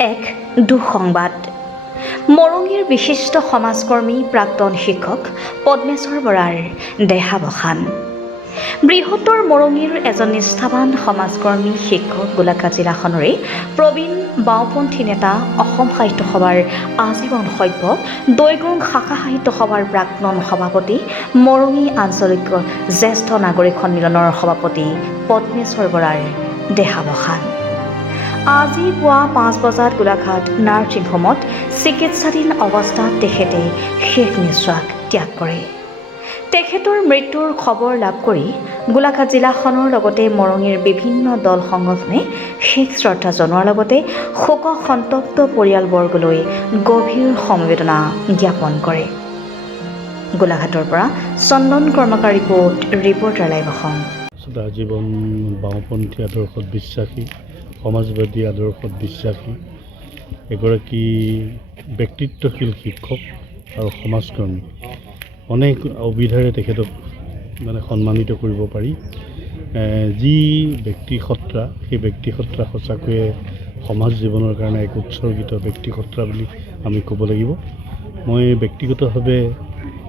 এক দুঃসংবাদ। মৰঙীৰ বিশিষ্ট সমাজকৰ্মী প্ৰাক্তন শিক্ষক পদ্মেশ্বৰ বৰাৰ দেহাৱসান। বৃহত্তৰ মৰঙীৰ এজন নিষ্ঠাৱান সমাজকৰ্মী শিক্ষক গোলাঘাট জিলাখনৰে প্ৰবীণ বাওঁপন্থী নেতা, অসম সাহিত্য সভাৰ আজীৱন সভ্য, দৈগুং শাখা সাহিত্য সভাৰ প্ৰাক্তন সভাপতি, মৰঙী আঞ্চলিক জ্যেষ্ঠ নাগৰিক সন্মিলনৰ সভাপতি পদ্মেশ্বৰ বৰাৰ দেহাৱসান। আজি পুৱা 5 বজাত গোলাঘাট নাৰ্ছিং হোমত চিকিৎসাধীন অৱস্থাত তেখেতে শেষ নিশ্বাস ত্যাগ কৰে। তেখেতৰ মৃত্যুৰ খবৰ লাভ কৰি গোলাঘাট জিলাখনৰ লগতে মৰঙীৰ বিভিন্ন দল সংগঠনে শেষ শ্ৰদ্ধা জনোৱাৰ লগতে শোক সন্তপ্ত পৰিয়ালবৰ্গলৈ গভীৰ সমবেদনা জ্ঞাপন কৰে। গোলাঘাটৰ পৰা চন্দন কৰ্মকাৰ ৰিপৰ্টাৰ লাইভ অসম। আজীৱন বাওঁপন্থী আদৰ্শত বিশ্বাসী, সমাজবাদী আদৰ্শত বিশ্বাসী এগৰাকী ব্যক্তিত্বশীল শিক্ষক আৰু সমাজকৰ্মী। অনেক অবিধাৰে তেখেতক সন্মানিত কৰিব পাৰি। যি ব্যক্তিসত্তা, সেই ব্যক্তিসত্তা সঁচাকৈয়ে সমাজ জীৱনৰ কাৰণে এক উৎসৰ্গিত ব্যক্তিসত্তা বুলি আমি ক'ব লাগিব। মই ব্যক্তিগতভাৱে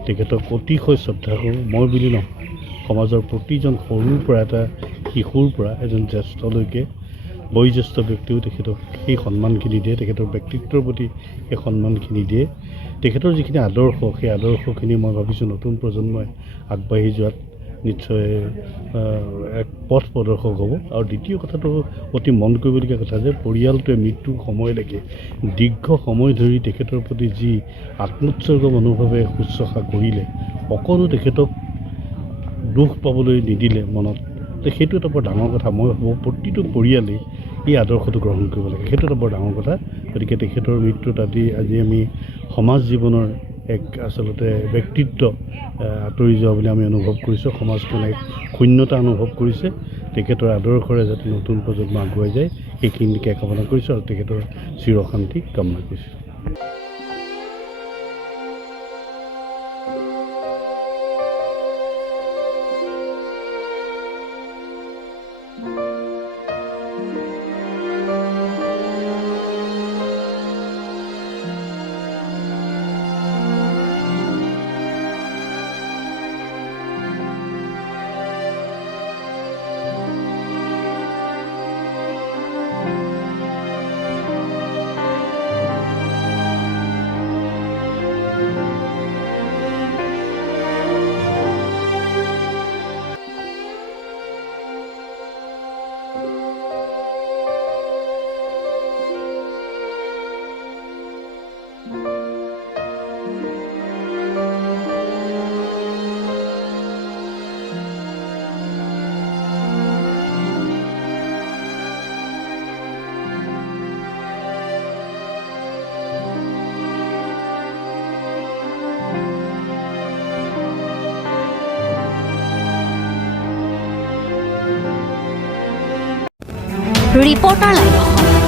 তেখেতক অতিশয় শ্ৰদ্ধা কৰোঁ। মই বুলি নহয়, সমাজৰ প্ৰতিজন সৰুৰ পৰা এটা শিশুৰ পৰা এজন জ্যেষ্ঠলৈকে বয়োজ্যেষ্ঠ ব্যক্তিও তেখেতক সেই সন্মানখিনি দিয়ে, তেখেতৰ ব্যক্তিত্বৰ প্ৰতি সেই সন্মানখিনি দিয়ে। তেখেতৰ যিখিনি আদৰ্শ, সেই আদৰ্শখিনি মই ভাবিছোঁ নতুন প্ৰজন্মই আগবাঢ়ি যোৱাত নিশ্চয় এক পথ প্ৰদৰ্শক হ'ব। আৰু দ্বিতীয় কথাটো অতি মন কৰিবলগীয়া কথা যে পৰিয়ালটোৱে মৃত্যুৰ সময়লৈকে দীৰ্ঘ সময় ধৰি তেখেতৰ প্ৰতি যি আত্মোৎসৰ্গ মনোভাৱে শুশ্ৰূষা কৰিলে, অকণো তেখেতক দুখ পাবলৈ নিদিলে মনত, সেইটো এটা বৰ ডাঙৰ কথা। মই ভাবোঁ প্ৰতিটো পৰিয়ালেই এই আদৰ্শটো গ্ৰহণ কৰিব লাগে, সেইটো এটা বৰ ডাঙৰ কথা। গতিকে তেখেতৰ মৃত্যুত আজি আমি সমাজ জীৱনৰ এক আচলতে ব্যক্তিত্ব আঁতৰি যোৱা বুলি আমি অনুভৱ কৰিছোঁ। সমাজখনে এক শূন্যতা অনুভৱ কৰিছে। তেখেতৰ আদৰ্শৰে যাতে নতুন প্ৰজন্ম আগুৱাই যায়, সেইখিনিকে কামনা কৰিছোঁ আৰু তেখেতৰ চিৰশান্তি কামনা কৰিছোঁ। Reporter live Assam.